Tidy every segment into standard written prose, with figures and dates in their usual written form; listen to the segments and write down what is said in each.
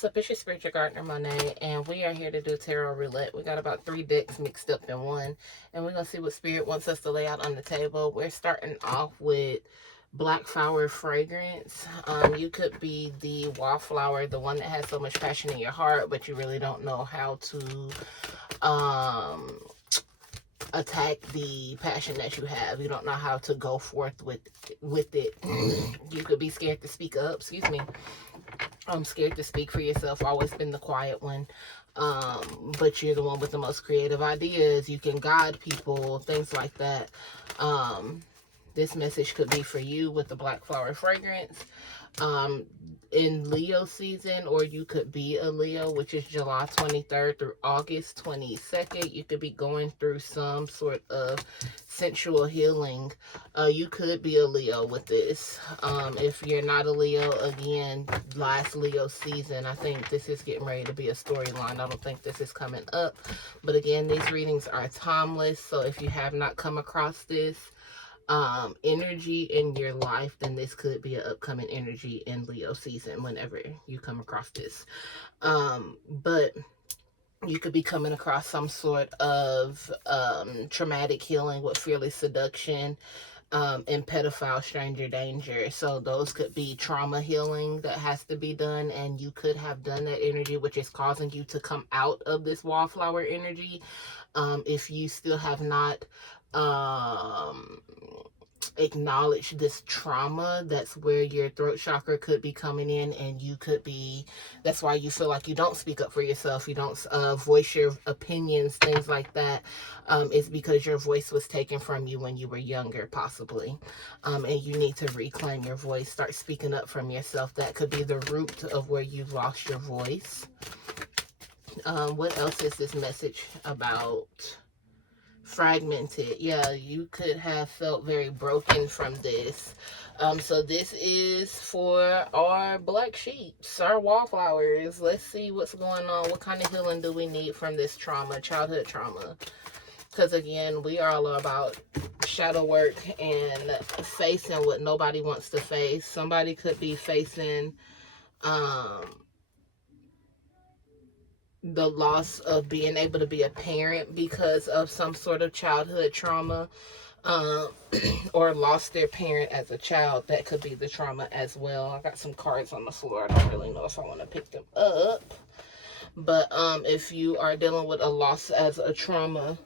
What's up? It's your spiritual gardener Monet, and we are here to do tarot roulette. We got about 3 decks mixed up in one, and we're gonna see what spirit wants us to lay out on the table. We're starting off with Black Flower Fragrance. You could be the Wallflower, the one that has so much passion in your heart, but you really don't know how to attack the passion that you have. You don't know how to go forth with it. You could be scared to speak up. Excuse me. I'm scared to speak for yourself. Always been the quiet one. But you're the one with the most creative ideas. You can guide people, things like that. This message could be for you with the Black Flower Fragrance. In Leo season, or you could be a Leo, which is July 23rd through August 22nd. You could be going through some sort of sensual healing. You could be a Leo with this. If you're not a Leo, again, last Leo season, I think this is getting ready to be a storyline. I don't think this is coming up, but again, these readings are timeless. So if you have not come across this energy in your life, then this could be an upcoming energy in Leo season whenever you come across this. But you could be coming across some sort of traumatic healing with fearless seduction and pedophile stranger danger. So those could be trauma healing that has to be done, and you could have done that energy, which is causing you to come out of this wallflower energy. If you still have not acknowledge this trauma, that's where your throat chakra could be coming in, and you could be, that's why you feel like you don't speak up for yourself, you don't voice your opinions, things like that. It's because your voice was taken from you when you were younger, possibly, and you need to reclaim your voice, start speaking up from yourself. That could be the root of where you lost your voice. What else is this message about? Fragmented. Yeah, you could have felt very broken from this. So this is for our black sheeps, our wallflowers. Let's see what's going on. What kind of healing do we need from this trauma, childhood trauma? Because again, we are all about shadow work and facing what nobody wants to face. Somebody could be facing the loss of being able to be a parent because of some sort of childhood trauma, or lost their parent as a child. That could be the trauma as well. I got some cards on the floor. I don't really know if I want to pick them up. But if you are dealing with a loss as a trauma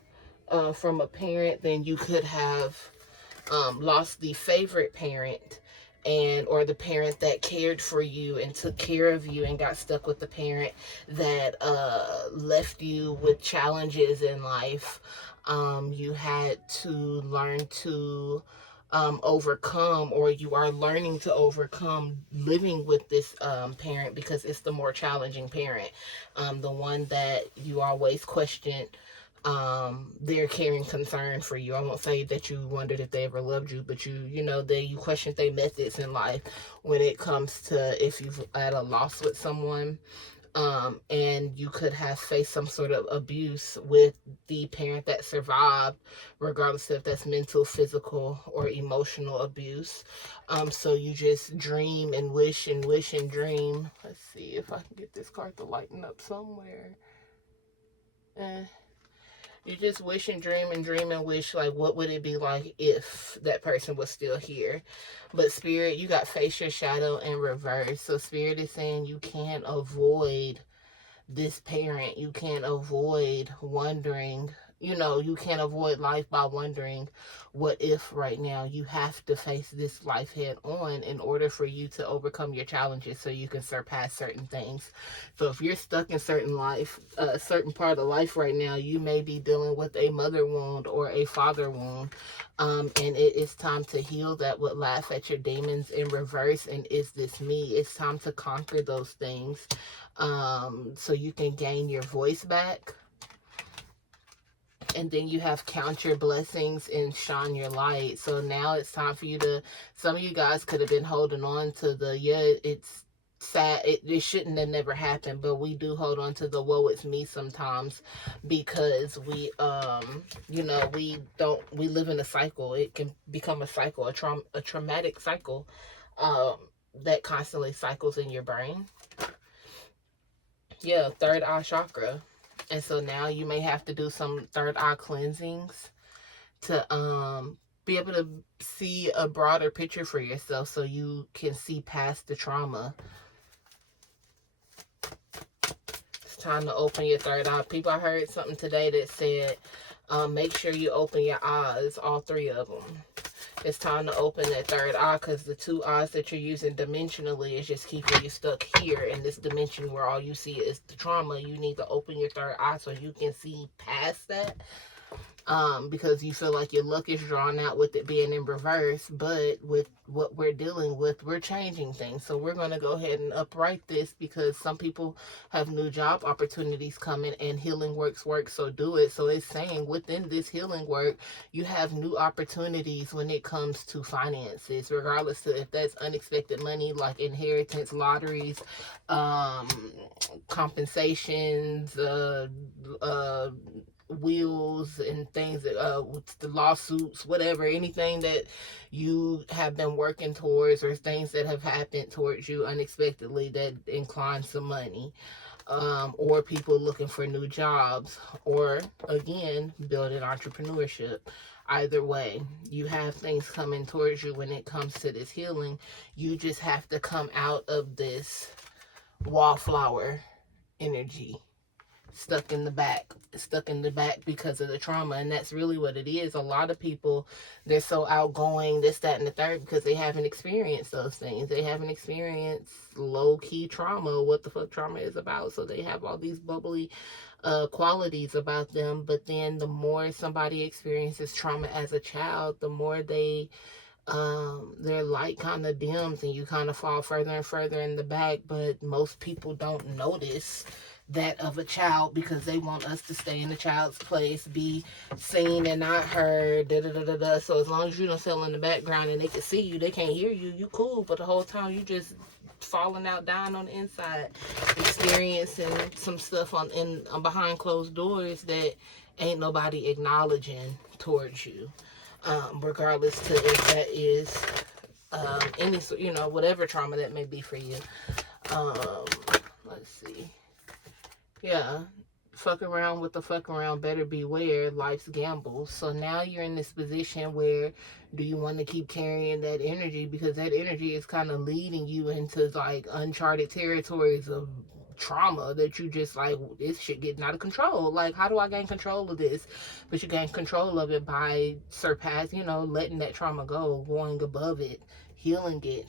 from a parent, then you could have lost the favorite parent, and or the parent that cared for you and took care of you, and got stuck with the parent that left you with challenges in life. You had to learn to overcome, or you are learning to overcome living with this parent, because it's the more challenging parent, the one that you always questioned their caring concern for you. I won't say that you wondered if they ever loved you, but you question their methods in life when it comes to if you've had a loss with someone. And you could have faced some sort of abuse with the parent that survived, regardless if that's mental, physical, or emotional abuse. So you just dream and wish and wish and dream. Let's see if I can get this card to lighten up somewhere. You just wish and dream and wish, like, what would it be like if that person was still here? But Spirit, you got face your shadow in reverse. So Spirit is saying you can't avoid this parent. You can't avoid wondering, you can't avoid life by wondering what if right now. You have to face this life head on in order for you to overcome your challenges, so you can surpass certain things. So if you're stuck in certain part of life right now, you may be dealing with a mother wound or a father wound, and it is time to heal that. Would laugh at your demons in reverse, and is this me? It's time to conquer those things, so you can gain your voice back. And then you have count your blessings and shine your light. So now it's time for you to, some of you guys could have been holding on to the, it's sad, it shouldn't have never happened, but we do hold on to the woe it's me sometimes, because we we live in a cycle. It can become a cycle, a traumatic cycle that constantly cycles in your brain. Yeah, third eye chakra. And so now you may have to do some third eye cleansings to be able to see a broader picture for yourself so you can see past the trauma. It's time to open your third eye. People, I heard something today that said, make sure you open your eyes, all three of them. It's time to open that third eye, because the two eyes that you're using dimensionally is just keeping you stuck here in this dimension where all you see is the trauma. You need to open your third eye so you can see past that. Because you feel like your luck is drawn out with it being in reverse, but with what we're dealing with, we're changing things. So we're going to go ahead and upright this, because some people have new job opportunities coming, and healing works, so do it. So it's saying within this healing work, you have new opportunities when it comes to finances, regardless of if that's unexpected money like inheritance, lotteries, compensations, wills and things that the lawsuits, whatever, anything that you have been working towards, or things that have happened towards you unexpectedly that incline some money, or people looking for new jobs, or again building entrepreneurship. Either way, you have things coming towards you when it comes to this healing. You just have to come out of this wallflower energy, stuck in the back because of the trauma. And that's really what it is. A lot of people, they're so outgoing, this, that, and the third, because they haven't experienced those things. They haven't experienced low-key trauma, what the fuck trauma is about. So they have all these bubbly qualities about them. But then the more somebody experiences trauma as a child, the more their light kind of dims, and you kind of fall further and further in the back. But most people don't notice that of a child, because they want us to stay in the child's place, be seen and not heard, So as long as you don't sell in the background and they can see you, they can't hear you, you cool. But the whole time you just falling out, dying on the inside, experiencing some stuff on behind closed doors that ain't nobody acknowledging towards you. Regardless to if that is any, whatever trauma that may be for you. Let's see. Yeah, fuck around with the fuck around, better beware, life's gamble. So now you're in this position where, do you want to keep carrying that energy, because that energy is kind of leading you into like uncharted territories of trauma that you just like, this shit getting out of control. Like, how do I gain control of this? But you gain control of it by surpassing, letting that trauma go, going above it, healing it.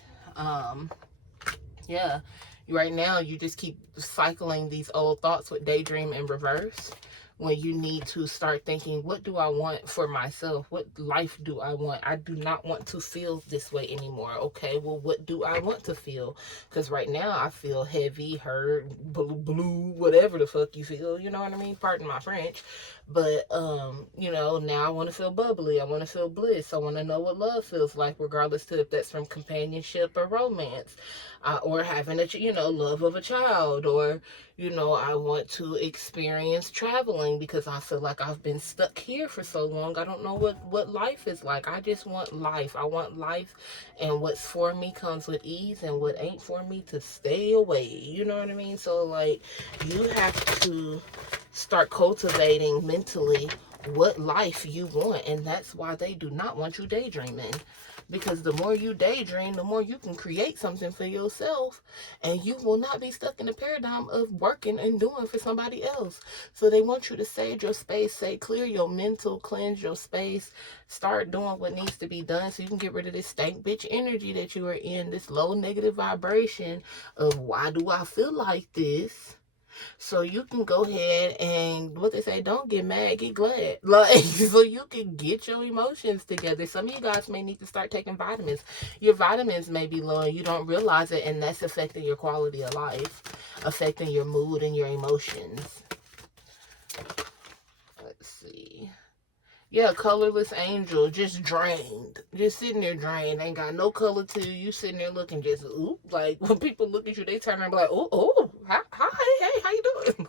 Yeah, right now you just keep cycling these old thoughts with daydream in reverse, when you need to start thinking, what do I want for myself? What life do I want? I do not want to feel this way anymore. Okay, well, what do I want to feel? Because right now I feel heavy, hurt, blue, whatever the fuck you feel, you know what I mean? Pardon my French. But now I want to feel bubbly, I want to feel bliss, I want to know what love feels like, regardless to if that's from companionship or romance, or having love of a child, or I want to experience traveling, because I feel like I've been stuck here for so long. I don't know what life is like. I just want life. I want life, and what's for me comes with ease, and what ain't for me to stay away. You know what I mean? So like, you have to start cultivating mentally what life you want. And that's why they do not want you daydreaming, because the more you daydream, the more you can create something for yourself, and you will not be stuck in the paradigm of working and doing for somebody else. So they want you to save your space, clear your mental, cleanse your space, start doing what needs to be done, so you can get rid of this stank bitch energy that you are in, this low negative vibration of, why do I feel like this? So you can go ahead and, what they say, don't get mad, get glad. Like, so you can get your emotions together. Some of you guys may need to start taking vitamins. Your vitamins may be low and you don't realize it, and that's affecting your quality of life, affecting your mood and your emotions. Let's see. Yeah, colorless angel, just drained. Just sitting there drained. Ain't got no color to you. You sitting there looking just, oop. Like, when people look at you, they turn around and be like, oh, hi, hey, how you doing?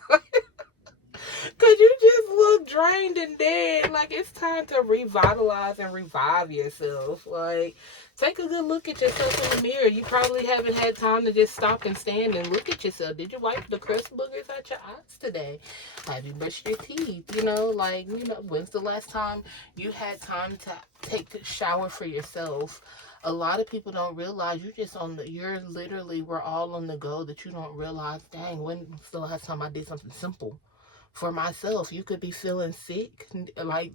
Because you just look drained and dead. Like, it's time to revitalize and revive yourself. Like, take a good look at yourself in the mirror. You probably haven't had time to just stop and stand and look at yourself. Did you wipe the crust boogers out your eyes today? Have you brushed your teeth? You know, like, when's the last time you had time to take a shower for yourself? A lot of people don't realize you're literally, we're all on the go, that you don't realize, dang, when's the last time I did something simple for myself? You could be feeling sick, like,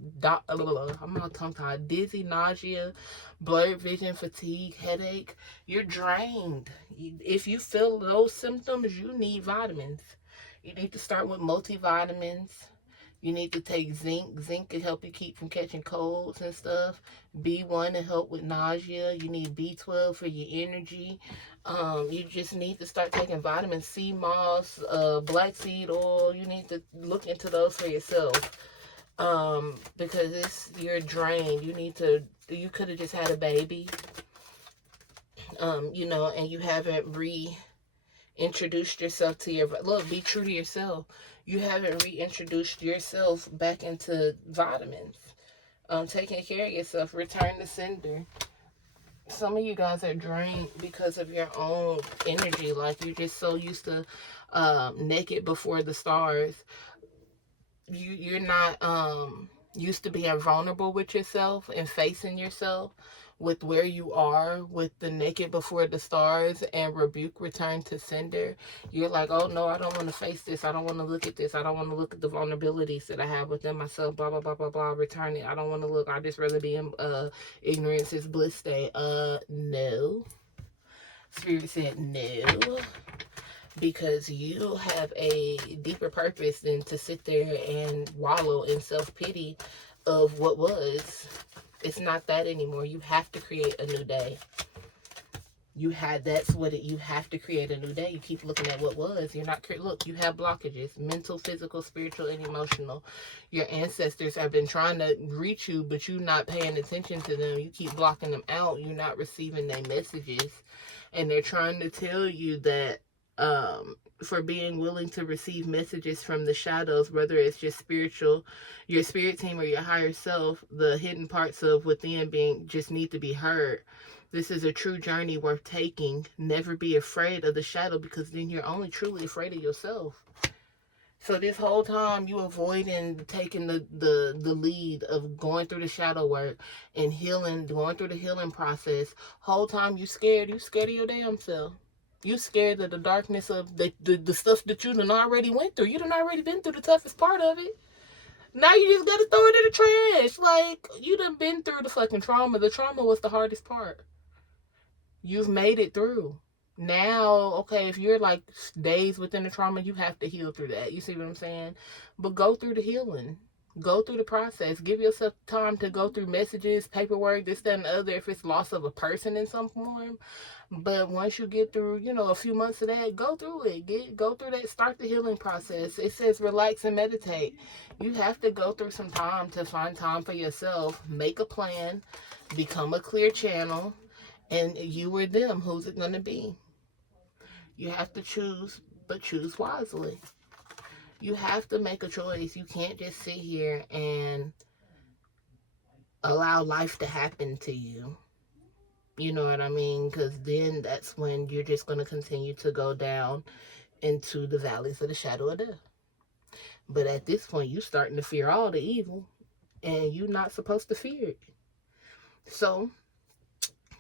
I'm not tongue-tied, dizzy, nausea, blurred vision, fatigue, headache. You're drained. If you feel those symptoms, you need vitamins. You need to start with multivitamins. You need to take zinc. Zinc can help you keep from catching colds and stuff. B1 to help with nausea. You need B12 for your energy. You just need to start taking vitamin C, moss, black seed oil. You need to look into those for yourself. Because you're drained. You could have just had a baby. And you haven't reintroduced yourself to be true to yourself. You haven't reintroduced yourself back into vitamins. Taking care of yourself. Return to sender. Some of you guys are drained because of your own energy. Like, you're just so used to naked before the stars. You're not used to being vulnerable with yourself and facing yourself with where you are, with the naked before the stars and rebuke, return to sender. You're like, oh no, I don't want to face this. I don't want to look at this. I don't want to look at the vulnerabilities that I have within myself, blah, blah, blah, blah, blah, return it. I don't want to look. I'd just rather be in ignorance is bliss state. No. Spirit said no. Because you have a deeper purpose than to sit there and wallow in self-pity of what was. It's not that anymore. You have to create a new day. You have to create a new day. You keep looking at what was. You have blockages, mental, physical, spiritual, and emotional. Your ancestors have been trying to reach you, but you're not paying attention to them. You keep blocking them out. You're not receiving their messages. And they're trying to tell you that for being willing to receive messages from the shadows, whether it's just your spirit team or your higher self, the hidden parts of within just need to be heard. This is a true journey worth taking. Never be afraid of the shadow, because then you're only truly afraid of yourself. So this whole time you avoiding taking the lead of going through the shadow work and healing, going through the healing process. Whole time you scared of your damn self. You scared of the darkness of the stuff that you done already went through. You done already been through the toughest part of it. Now you just gotta throw it in the trash. Like, you done been through the fucking trauma. The trauma was the hardest part. You've made it through. Now, okay, if you're like days within the trauma, you have to heal through that. You see what I'm saying? But go through the healing. Go through the process. Give yourself time to go through messages, paperwork, this, that, and the other, if it's loss of a person in some form. But once you get through, a few months of that, go through it. Go through that. Start the healing process. It says relax and meditate. You have to go through some time to find time for yourself. Make a plan. Become a clear channel. And you or them, who's it going to be? You have to choose, but choose wisely. You have to make a choice. You can't just sit here and allow life to happen to you. You know what I mean? Because then that's when you're just going to continue to go down into the valleys of the shadow of death. But at this point, you're starting to fear all the evil, and you're not supposed to fear it. So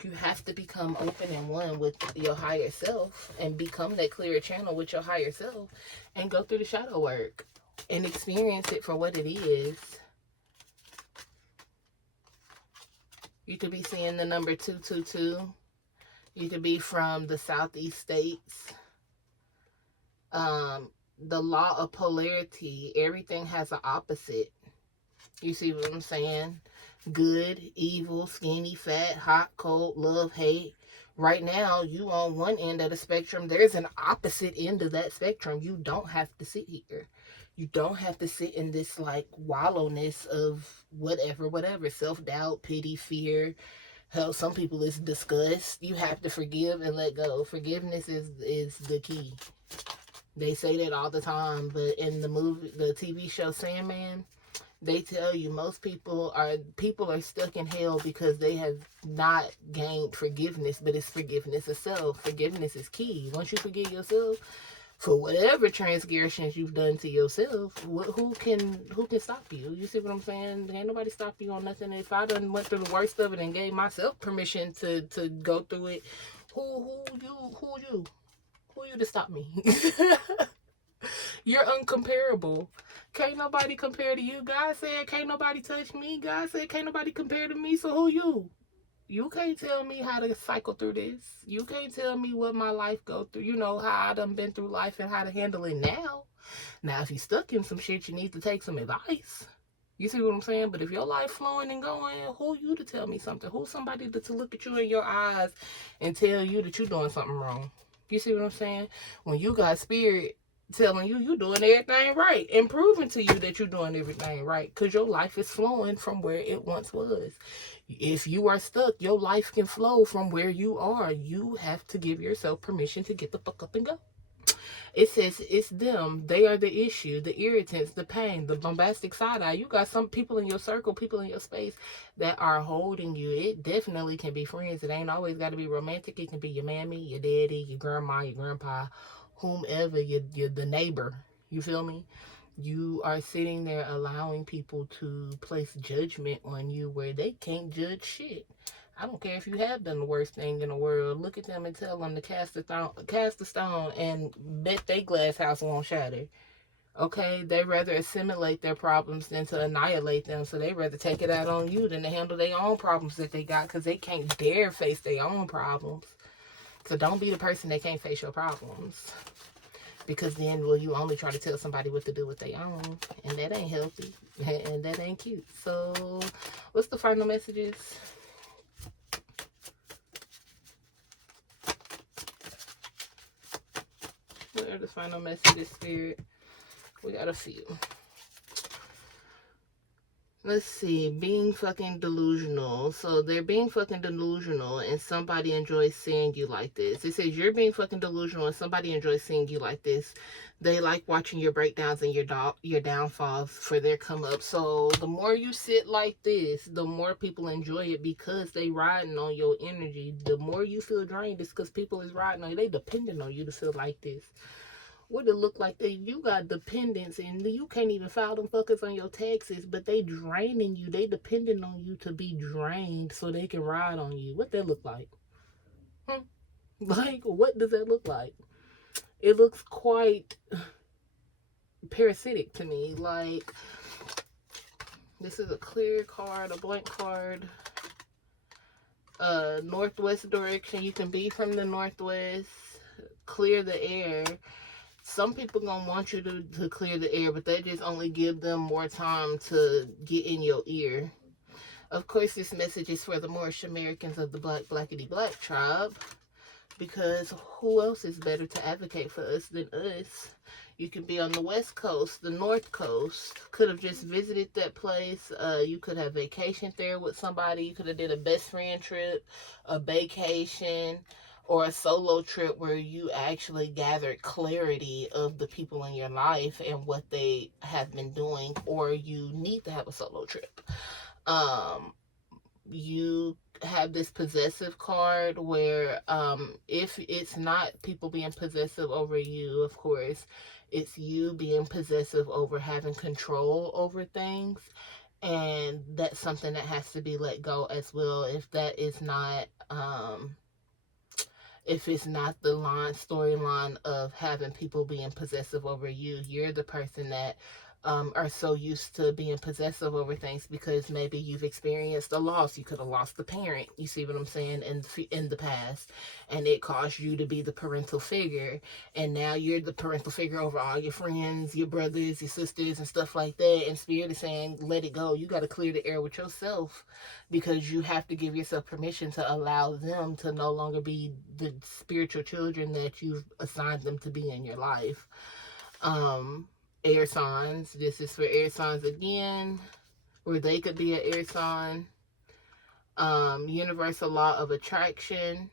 you have to become open and one with your higher self and become that clearer channel with your higher self and go through the shadow work and experience it for what it is. You could be seeing the number 222. You could be from the southeast states. The law of polarity, everything has an opposite. You see what I'm saying? Good, evil, skinny, fat, hot, cold, love, hate. Right now, you on one end of the spectrum. There's an opposite end of that spectrum. You don't have to sit here. You don't have to sit in this like wallowness of whatever. Self-doubt, pity, fear. Hell, some people it's disgust. You have to forgive and let go. Forgiveness is the key. They say that all the time, but in the TV show Sandman, They tell you most people are stuck in hell because they have not gained forgiveness, but it's forgiveness itself. Forgiveness is key. Once you forgive yourself for whatever transgressions you've done to yourself, who can stop you? You see what I'm saying? Ain't nobody stop you on nothing. If I done went through the worst of it and gave myself permission to go through it, who you to stop me? You're uncomparable. Can't nobody compare to you. God said, can't nobody touch me. God said, can't nobody compare to me. So who you? You can't tell me how to cycle through this. You can't tell me what my life go through. You know, how I done been through life and how to handle it now. Now, if you stuck in some shit, you need to take some advice. You see what I'm saying? But if your life flowing and going, who you to tell me something? Who's somebody to look at you in your eyes and tell you that you're doing something wrong? You see what I'm saying? When you got spirit telling you doing everything right and proving to you that you're doing everything right, because your life is flowing from where it once was. If you are stuck, your life can flow from where you are. You have to give yourself permission to get the fuck up and go. It says it's them. They are the issue, the irritants, the pain, the bombastic side eye. You got some people in your circle, people in your space that are holding you. It definitely can be friends. It ain't always got to be romantic. It can be your mammy, your daddy, your grandma, your grandpa, whomever, the neighbor. You feel me? You are sitting there allowing people to place judgment on you where they can't judge shit. I don't care if you have done the worst thing in the world. Look at them and tell them to cast a stone, and bet their glass house won't shatter. Okay, they rather assimilate their problems than to annihilate them. So they rather take it out on you than to handle their own problems that they got, because they can't dare face their own problems. So don't be the person that can't face your problems, because then you only try to tell somebody what to do with their own, and that ain't healthy and that ain't cute. So what's the final messages? What are the final messages, Spirit? We got a few. Let's see. Being fucking delusional. So they're being fucking delusional and somebody enjoys seeing you like this. It says you're being fucking delusional and somebody enjoys seeing you like this. They like watching your breakdowns and your downfalls for their come up. So the more you sit like this, the more people enjoy it because they riding on your energy. The more you feel drained, it's because people is riding on you. They depending on you to feel like this. What it look like that you got dependents and you can't even file them fuckers on your taxes, but they draining you. They depending on you to be drained so they can ride on you. What that look like? Like, what does that look like? It looks quite parasitic to me. Like, this is a clear card, a blank card. Northwest direction. You can be from the northwest. Clear the air. Some people gonna want you to clear the air, but that just only give them more time to get in your ear. Of course, this message is for the Moorish Americans of the Blackity Black tribe, because who else is better to advocate for us than us? You could be on the West Coast, the North Coast. Could have just visited that place. You could have vacationed there with somebody. You could have did a best friend trip, a vacation, or a solo trip where you actually gathered clarity of the people in your life and what they have been doing, or you need to have a solo trip. You have this possessive card where if it's not people being possessive over you, of course, it's you being possessive over having control over things. And that's something that has to be let go as well. If that is not if it's not the storyline of having people being possessive over you, you're the person that are so used to being possessive over things because maybe you've experienced a loss. You could have lost a parent, you see what I'm saying, in the past, and it caused you to be the parental figure, and now you're the parental figure over all your friends, your brothers, your sisters, and stuff like that. And Spirit is saying, let it go. You got to clear the air with yourself, because you have to give yourself permission to allow them to no longer be the spiritual children that you've assigned them to be in your life. Air signs. This is for air signs again, where they could be an air sign. Universal law of attraction.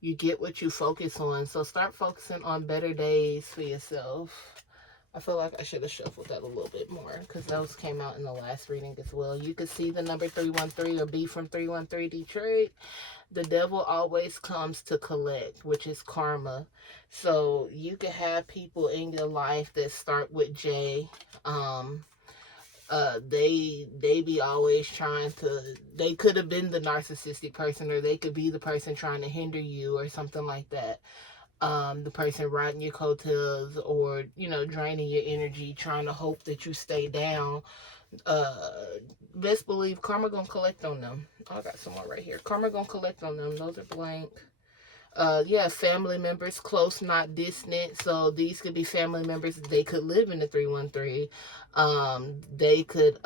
You get what you focus on. So start focusing on better days for yourself. I feel like I should have shuffled that a little bit more because those came out in the last reading as well. You could see the number 313 or B from 313 Detroit. The devil always comes to collect, which is karma. So you could have people in your life that start with J. They be always trying to, they could have been the narcissistic person, or they could be the person trying to hinder you or something like that. The person riding your coattails, or draining your energy, trying to hope that you stay down. Best believe karma gonna collect on them. Oh, I got some more right here. Karma gonna collect on them. Those are blank. Yeah, family members, close, not distant. So these could be family members. They could live in the 313. They could,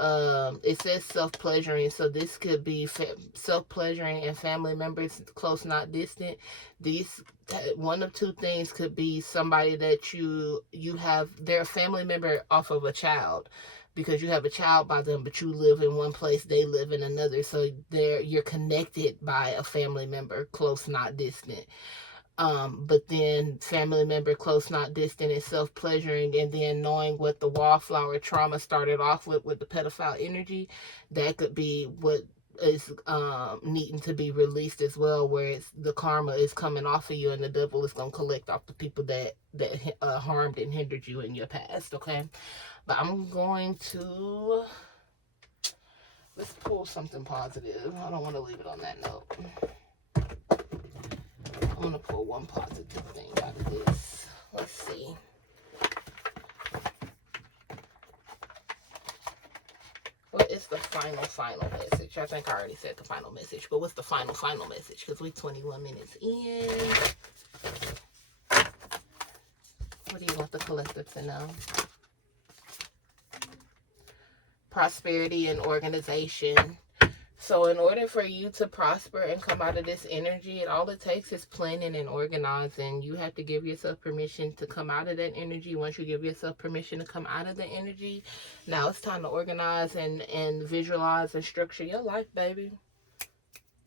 it says self-pleasuring. So this could be self-pleasuring and family members, close, not distant. These, one of two things could be somebody that you have, they're a family member off of a child, because you have a child by them, but you live in one place, they live in another. So you're connected by a family member, close, not distant. But then family member, close, not distant, is self-pleasuring, and then knowing what the Wallflower trauma started off with the pedophile energy, that could be what is needing to be released as well, where it's the karma is coming off of you, and the devil is going to collect off the people that harmed and hindered you in your past. Okay, but I'm going to, let's pull something positive. I don't want to leave it on that note. I'm going to pull one positive thing out of this. Let's see. What is the final message? I think I already said the final message, but what's the final message? Because we're 21 minutes in. What do you want the collective to know? Prosperity and organization. So in order for you to prosper and come out of this energy, all it takes is planning and organizing. You have to give yourself permission to come out of that energy. Once you give yourself permission to come out of the energy, now it's time to organize and visualize and structure your life, baby.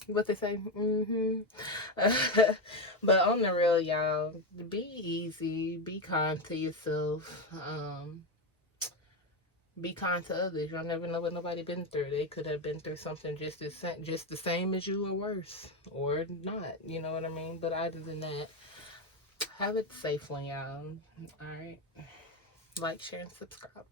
What they say? But on the real, y'all, be easy. Be kind to yourself. Be kind to others. You'll never know what nobody been through. They could have been through something just the same as you, or worse, or not. You know what I mean? But other than that, have it safe one, y'all. All right. Like, share, and subscribe.